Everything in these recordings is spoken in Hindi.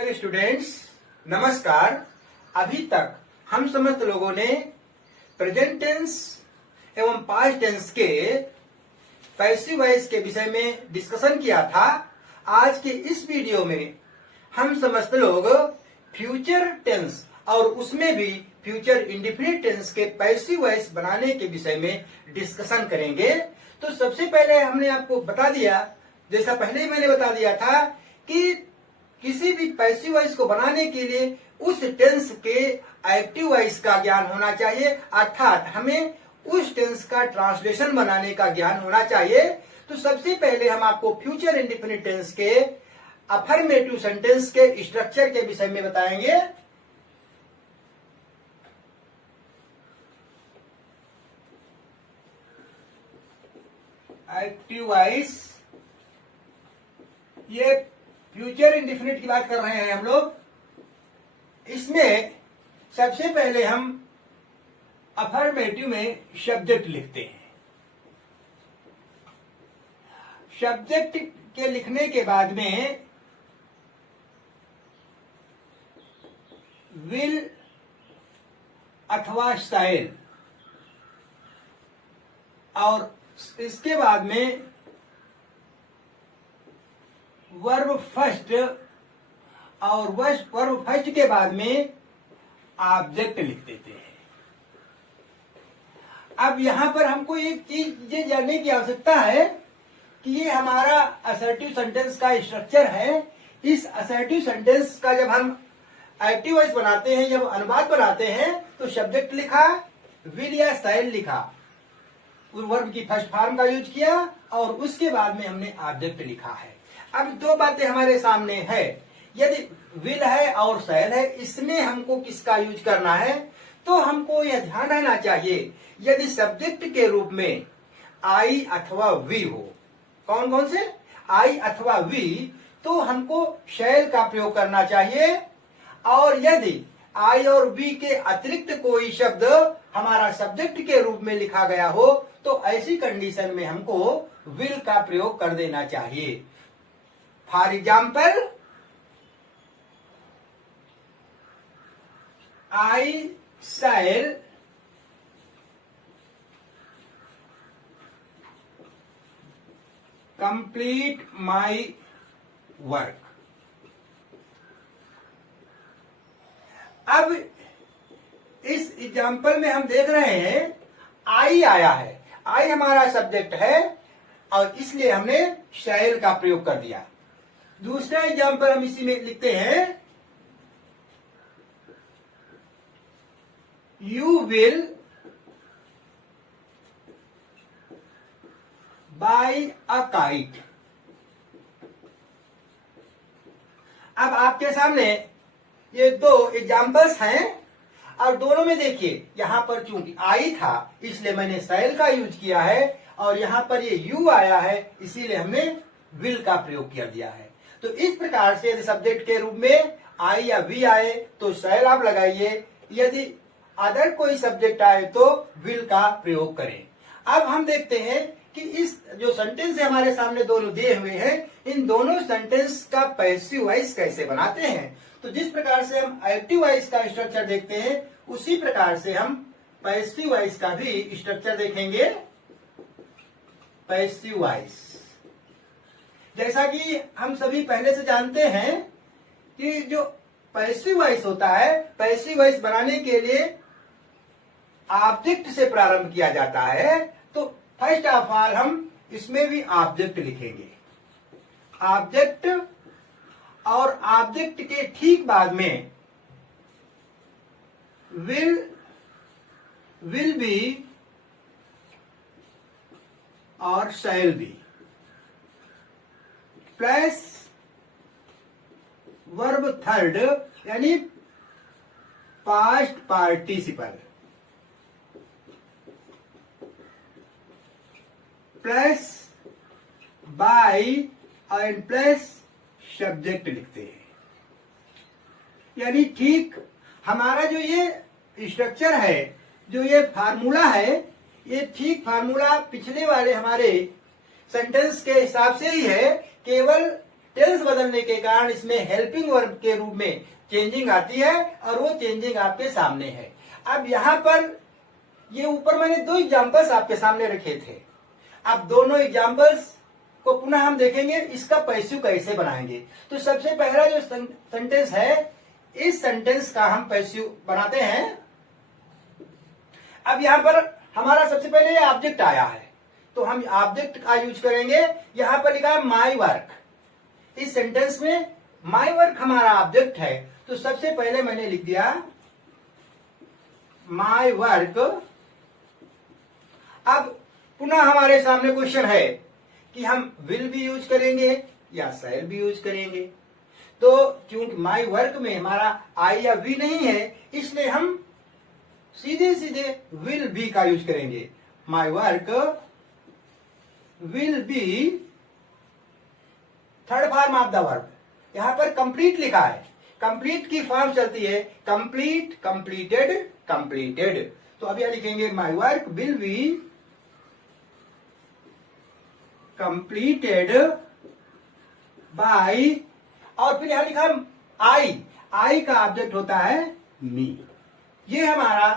स्टूडेंट्स नमस्कार। अभी तक हम समस्त लोगों ने प्रेजेंट टेंस एवं पास्ट टेंस के पैसिव वॉइस के विषय में डिस्कशन किया था। आज के इस वीडियो में हम समस्त लोग फ्यूचर टेंस और उसमें भी फ्यूचर इंडेफिनिट टेंस के पैसिव वॉइस बनाने के विषय में डिस्कशन करेंगे। तो सबसे पहले हमने आपको बता दिया, जैसा पहले ही मैंने बता दिया था, कि किसी भी पैसिव वॉइस को बनाने के लिए उस टेंस के एक्टिव वॉइस का ज्ञान होना चाहिए, अर्थात हमें उस टेंस का ट्रांसलेशन बनाने का ज्ञान होना चाहिए। तो सबसे पहले हम आपको फ्यूचर इंडेफिनिट टेंस के अफर्मेटिव सेंटेंस के स्ट्रक्चर के विषय में बताएंगे। एक्टिव वॉइस, ये फ्यूचर इंडेफिनिट की बात कर रहे हैं हम लोग। इसमें सबसे पहले हम अफर्मेटिव में सब्जेक्ट लिखते हैं। सब्जेक्ट के लिखने के बाद में विल अथवा शैल, और इसके बाद में वर्ब फर्स्ट, और वर्ब फर्स्ट के बाद में ऑब्जेक्ट लिख देते हैं। अब यहां पर हमको एक चीज ये जानने की आवश्यकता है कि ये हमारा असर्टिव सेंटेंस का स्ट्रक्चर है। इस असर्टिव सेंटेंस का जब हम एक्टिव वॉइस बनाते हैं, जब अनुवाद बनाते हैं, तो सब्जेक्ट लिखा, विल या शैल लिखा, वर्ब की फर्स्ट फॉर्म का यूज किया, और उसके बाद में हमने ऑब्जेक्ट लिखा है। अब दो बातें हमारे सामने है, यदि विल है और शैल है, इसमें हमको किसका यूज करना है, तो हमको यह ध्यान रहना चाहिए, यदि सब्जेक्ट के रूप में आई अथवा वी हो, कौन कौन से, आई अथवा वी, तो हमको शैल का प्रयोग करना चाहिए। और यदि आई और वी के अतिरिक्त कोई शब्द हमारा सब्जेक्ट के रूप में लिखा गया हो, तो ऐसी कंडीशन में हमको विल का प्रयोग कर देना चाहिए। For example, I shall complete my work. अब इस एग्जाम्पल में हम देख रहे हैं आई आया है, आई हमारा सब्जेक्ट है, और इसलिए हमने शैल का प्रयोग कर दिया। दूसरा एग्जाम्पल हम इसी में लिखते हैं, you will buy a kite. अब आपके सामने ये दो एग्जाम्पल्स हैं, और दोनों में देखिए, यहां पर चूंकि आई था इसलिए मैंने शैल का यूज किया है, और यहां पर ये यू आया है इसीलिए हमने विल का प्रयोग कर दिया है। तो इस प्रकार से यदि सब्जेक्ट के रूप में आई या वी आए तो शैल आप लगाइए, यदि अदर कोई सब्जेक्ट आए तो विल का प्रयोग करें। अब हम देखते हैं कि इस जो सेंटेंस है हमारे सामने दोनों दिए हुए हैं, इन दोनों सेंटेंस का पैसिव वॉइस कैसे बनाते हैं। तो जिस प्रकार से हम एक्टिव वॉइस का स्ट्रक्चर देखते हैं, उसी प्रकार से हम पैसिव वॉइस का भी स्ट्रक्चर देखेंगे। पैसिव वॉइस, जैसा कि हम सभी पहले से जानते हैं कि जो पैसिव वॉइस होता है, पैसिव वॉइस बनाने के लिए ऑब्जेक्ट से प्रारंभ किया जाता है। तो फर्स्ट ऑफ ऑल हम इसमें भी ऑब्जेक्ट लिखेंगे, ऑब्जेक्ट, और ऑब्जेक्ट के ठीक बाद में विल बी और shall be, plus verb third यानी past participle, plus by and plus subject लिखते हैं। यानी ठीक हमारा जो ये स्ट्रक्चर है, जो ये फार्मूला है, ये ठीक फार्मूला पिछले वाले हमारे सेंटेंस के हिसाब से ही है, केवल टेंस बदलने के कारण इसमें हेल्पिंग वर्ब के रूप में चेंजिंग आती है और वो चेंजिंग आपके सामने है। अब यहां पर ये ऊपर मैंने 2 एग्जांपल्स आपके सामने रखे थे। अब दोनों एग्जांपल्स को पुनः हम देखेंगे, इसका पैसिव कैसे बनाएंगे। तो सबसे पहला जो सेंटेंस है, इस सेंटेंस का हम पैसिव बनाते हैं। अब यहां पर हमारा सबसे पहले ये ऑब्जेक्ट आया है, तो हम ऑब्जेक्ट का यूज करेंगे। यहां पर लिखा है माई वर्क। इस सेंटेंस में माई वर्क हमारा ऑब्जेक्ट है, तो सबसे पहले मैंने लिख दिया माई वर्क। अब पुनः हमारे सामने क्वेश्चन है कि हम विल भी यूज करेंगे या शैल भी यूज करेंगे। तो क्योंकि माई वर्क में हमारा आई या वी नहीं है, इसलिए हम सीधे सीधे विल बी का यूज करेंगे। My work will be third form of the verb. यहां पर कंप्लीट लिखा है, कंप्लीट की फॉर्म चलती है कंप्लीट, कंप्लीटेड, कंप्लीटेड। तो अब यह लिखेंगे my work will be completed by, और फिर यहां लिखा आई। आई का ऑब्जेक्ट होता है मी। ये हमारा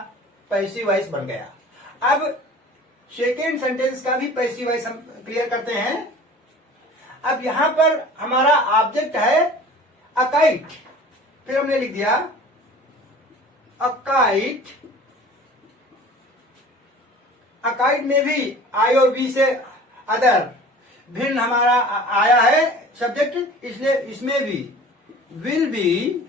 पैसिव वॉइस बन गया। अब सेकेंड सेंटेंस का भी पैसिव वॉइस हम क्लियर करते हैं। अब यहां पर हमारा ऑब्जेक्ट है अ काइट, फिर हमने लिख दिया अ काइट। अ काइट में भी आई और बी से अदर भिन्न हमारा आया है सब्जेक्ट, इसलिए इसमें भी विल बी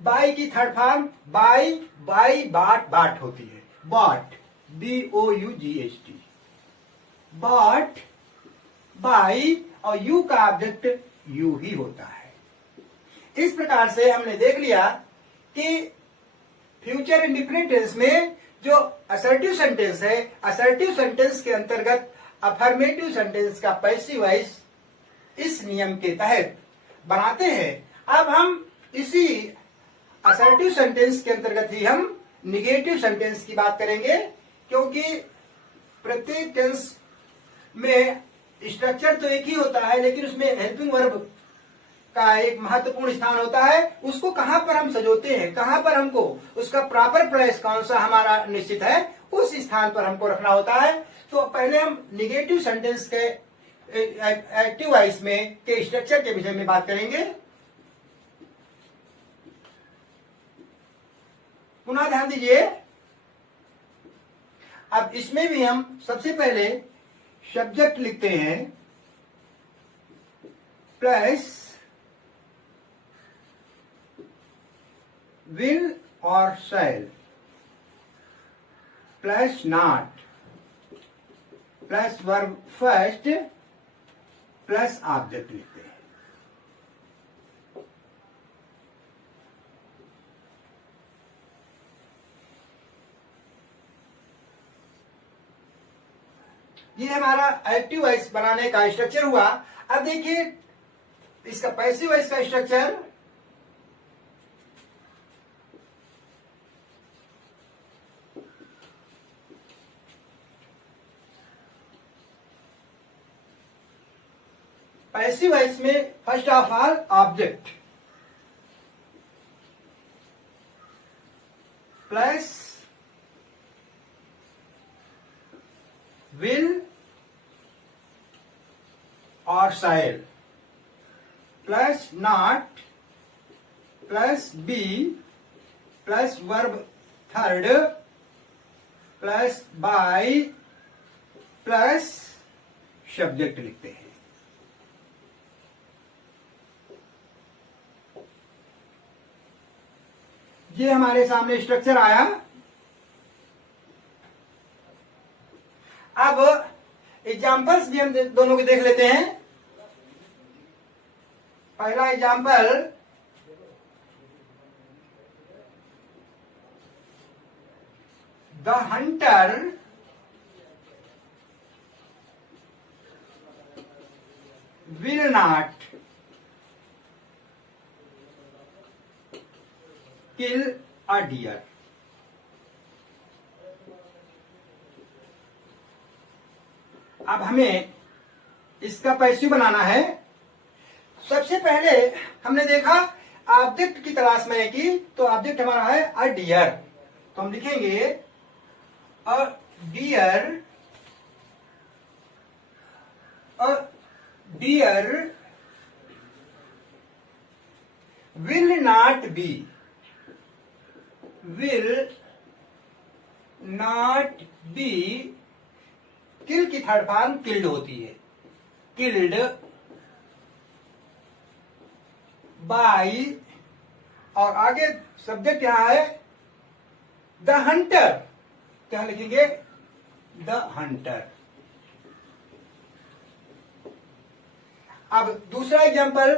बाई की थर्ड फॉर्म बाई, बाई बाट, बाट होती है बाट, BOUGHT, बाट बाई, और यू का ऑब्जेक्ट यू ही होता है। इस प्रकार से हमने देख लिया कि फ्यूचर इंडिफिनिट टेंस में जो असर्टिव सेंटेंस है, असर्टिव सेंटेंस के अंतर्गत अफर्मेटिव सेंटेंस का पैसिव वॉइस इस नियम के तहत बनाते हैं। अब हम इसी असर्टिव सेंटेंस के अंतर्गत ही हम निगेटिव सेंटेंस की बात करेंगे, क्योंकि प्रत्येक टेंस में स्ट्रक्चर तो एक ही होता है, लेकिन उसमें हेल्पिंग वर्ब का एक महत्वपूर्ण स्थान होता है। उसको कहां पर हम सजोते हैं, कहां पर हमको उसका प्रॉपर प्लेस कौन सा हमारा निश्चित है, उस स्थान पर हमको रखना होता है। तो पहले हम निगेटिव सेंटेंस के एक्टिव वॉइस में के स्ट्रक्चर के विषय में बात करेंगे। पुनः ध्यान दीजिए, अब इसमें भी हम सबसे पहले सब्जेक्ट लिखते हैं प्लस विल और shall plus not plus verb first plus object लिखते हैं। ये हमारा एक्टिव वॉइस बनाने का स्ट्रक्चर हुआ। अब देखिए इसका पैसिव वॉइस का स्ट्रक्चर। पैसिव वॉइस में first of all object plus will और shall plus not plus be plus verb third plus by plus subject लिखते हैं। ये हमारे सामने स्ट्रक्चर आया। अब एग्जाम्पल्स भी हम दोनों के देख लेते हैं। पहला example, the hunter will not kill a deer. अब हमें इसका पैसिव बनाना है, सबसे पहले हमने देखा ऑब्जेक्ट की तलाश में की, तो ऑब्जेक्ट हमारा है अ डियर। तो हम लिखेंगे a deer, a deer will not be, will not be, kill की थर्ड फॉर्म किल्ड होती है, किल्ड बाई, और आगे सब्जेक्ट यहां है द हंटर, क्या लिखेंगे द हंटर। अब दूसरा example,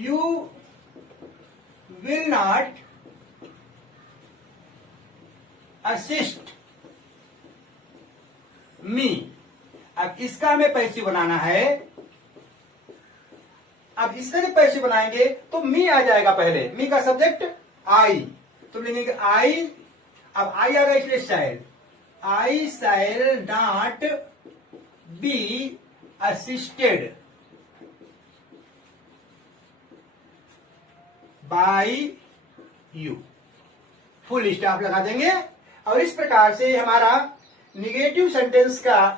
you will not assist मी। अब इसका हमें पैसिव बनाना है। अब इसका जब पैसिव बनाएंगे तो मी आ जाएगा पहले, मी का सब्जेक्ट आई, तो लिखेंगे आई। अब आई आ गया इसलिए shall, I shall not be assisted by you, full stop लगा देंगे। और इस प्रकार से हमारा निगेटिव सेंटेंस का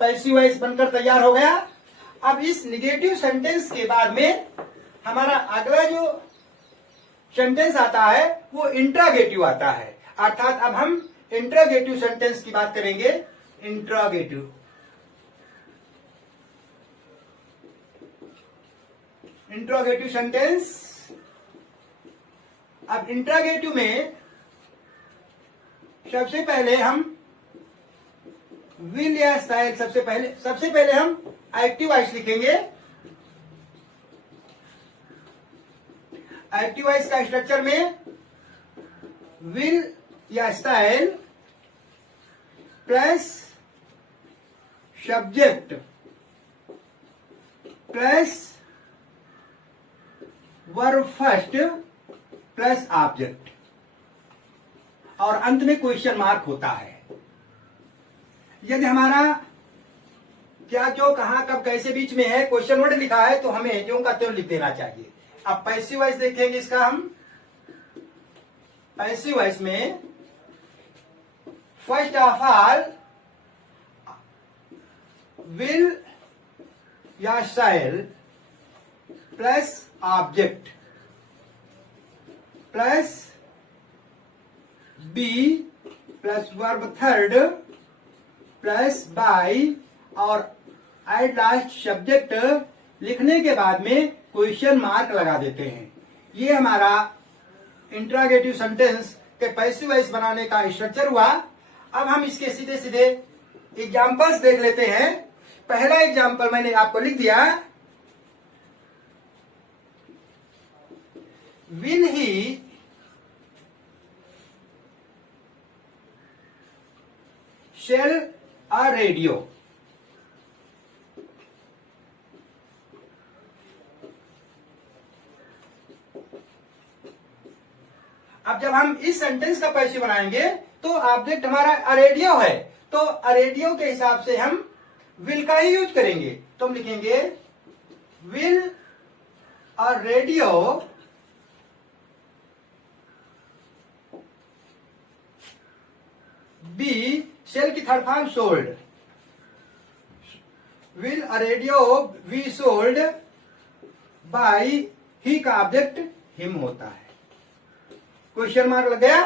पैसिव वॉइस बनकर तैयार हो गया। अब इस निगेटिव सेंटेंस के बाद में हमारा अगला जो सेंटेंस आता है वो इंट्रोगेटिव आता है, अर्थात अब हम इंट्रोगेटिव सेंटेंस की बात करेंगे। Interrogative, interrogative sentence. अब इंट्रोगेटिव में सबसे पहले हम विल या शायद सबसे पहले हम एक्टिव वॉइस लिखेंगे। एक्टिव वॉइस का स्ट्रक्चर में विल या style plus subject plus verb first plus object, और अंत में क्वेश्चन मार्क होता है। यदि हमारा क्या, क्यों, कहां, कब, कैसे बीच में है, क्वेश्चन वर्ड लिखा है तो हमें ज्यों का त्यों लिख देना चाहिए। अब पैसिव वॉइस देखेंगे इसका हम। पैसिव वॉइस में फर्स्ट ऑफ ऑल विल या shall plus object plus be plus verb third plus by, और एट लास्ट सब्जेक्ट लिखने के बाद में क्वेश्चन मार्क लगा देते हैं। ये हमारा इंट्रोगेटिव सेंटेंस के पैसिव वॉइस बनाने का स्ट्रक्चर हुआ। अब हम इसके सीधे सीधे एग्जाम्पल्स देख लेते हैं। पहला एग्जाम्पल मैंने आपको लिख दिया, will he sell a radio. अब जब हम इस सेंटेंस का पैसिव बनाएंगे तो ऑब्जेक्ट हमारा अ रेडियो है, तो अ रेडियो के हिसाब से हम विल का ही यूज करेंगे। तो हम लिखेंगे will a radio be, sell की third form sold, will a radio be sold by, he का ऑब्जेक्ट हिम होता है। क्वेश्चन मार्क लग गया।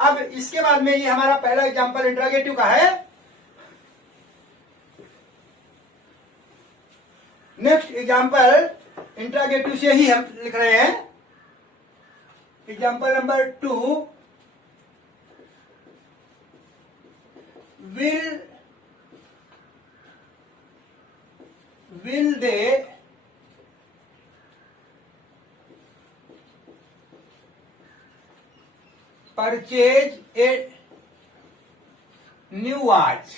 अब इसके बाद में ये हमारा पहला एग्जांपल इंट्रोगेटिव का है। नेक्स्ट एग्जांपल इंट्रोगेटिव से ही हम लिख रहे हैं। Example number 2, will they purchase a new watch?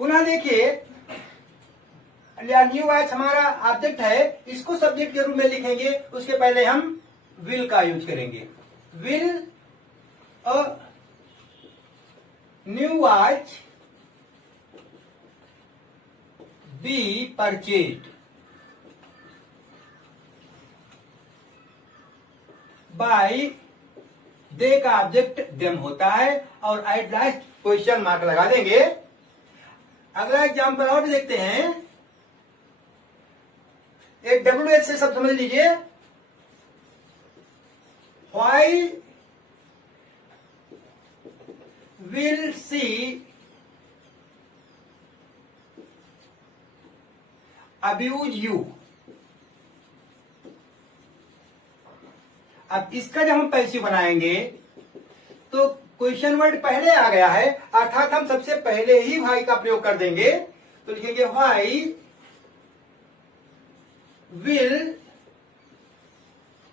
पुनः देखिए, न्यू वॉच हमारा ऑब्जेक्ट है, इसको सब्जेक्ट के रूप में लिखेंगे। उसके पहले हम विल का यूज करेंगे। Will a new watch be purchased by they का ऑब्जेक्ट देम होता है और एट लास्ट क्वेश्चन मार्क लगा देंगे। अगला एग्जाम्पल और भी देखते हैं। एक WH से सब समझ लीजिए। Why will see abuse you. अब इसका जब हम पैसिव बनाएंगे तो क्वेश्चन वर्ड पहले आ गया है, अर्थात हम सबसे पहले ही व्हाई का प्रयोग कर देंगे। तो लिखेंगे व्हाई विल,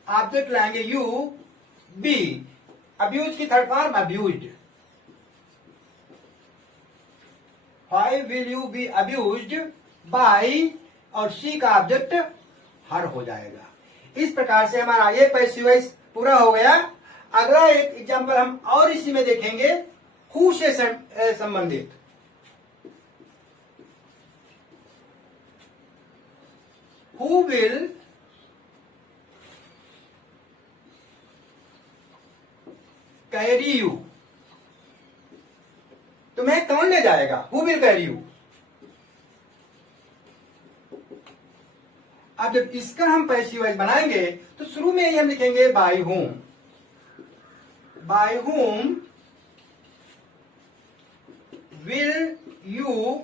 ऑब्जेक्ट लाएंगे यू, बी, अब्यूज की third form abused. Why will you be abused by, और सी का ऑब्जेक्ट हर हो जाएगा। इस प्रकार से हमारा ये पैसिव वॉइस पूरा हो गया। अगला एक एग्जांपल हम और इसी में देखेंगे, हु से संबंधित। हु विल कैरी यू, तुम्हें कौन ले जाएगा? Who will carry you. अब जब इसका हम पैसिव वॉइस बनाएंगे तो शुरू में ही हम लिखेंगे by home. By home will you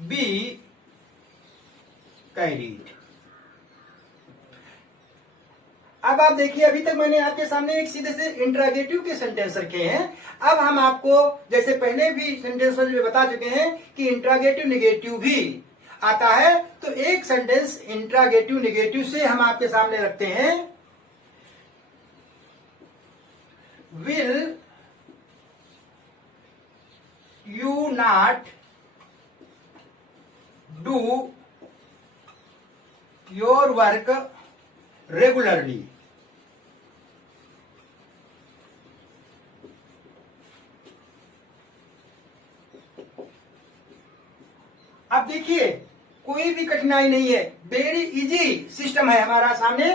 be carried. अब आप देखिए, अभी तक मैंने आपके सामने एक सीधे से इंट्रोगेटिव के सेंटेंस रखे हैं। अब हम आपको जैसे पहले भी सेंटेंस में बता चुके हैं कि इंट्रोगेटिव निगेटिव भी आता है, तो एक सेंटेंस इंट्रोगेटिव निगेटिव से हम आपके सामने रखते हैं। Will you not do your work regularly. अब देखिए, कोई भी कठिनाई नहीं है, वेरी इजी सिस्टम है। हमारा सामने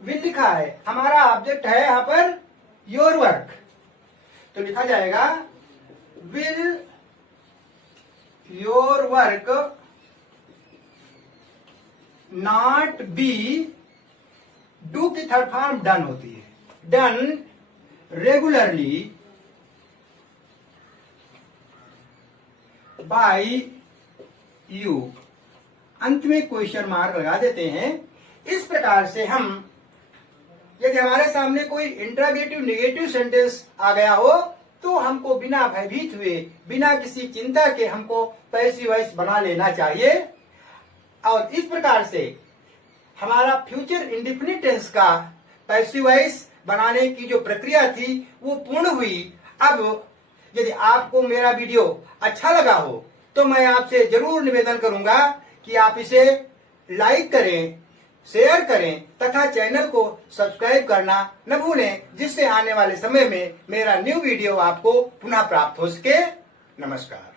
विल लिखा है, हमारा ऑब्जेक्ट है यहां पर योर वर्क, तो लिखा जाएगा will your work not be, do की थर्ड फॉर्म डन होती है, डन रेगुलरली बाय यू। अंत में क्वेश्चन मार्क लगा देते हैं। इस प्रकार से हम, यदि हमारे सामने कोई इंट्रोगेटिव निगेटिव सेंटेंस आ गया हो तो हमको बिना भयभीत हुए, बिना किसी चिंता के हमको पैसिव वॉइस बना लेना चाहिए। और इस प्रकार से हमारा फ्यूचर इंडेफिनिट टेंस का पैसिव वॉइस बनाने की जो प्रक्रिया थी वो पूर्ण हुई। अब यदि आपको मेरा वीडियो अच्छा लगा हो तो मैं आपसे जरूर निवेदन करूंगा कि आप इसे लाइक करें, शेयर करें तथा चैनल को सब्सक्राइब करना न भूलें, जिससे आने वाले समय में मेरा न्यू वीडियो आपको पुनः प्राप्त हो सके। नमस्कार।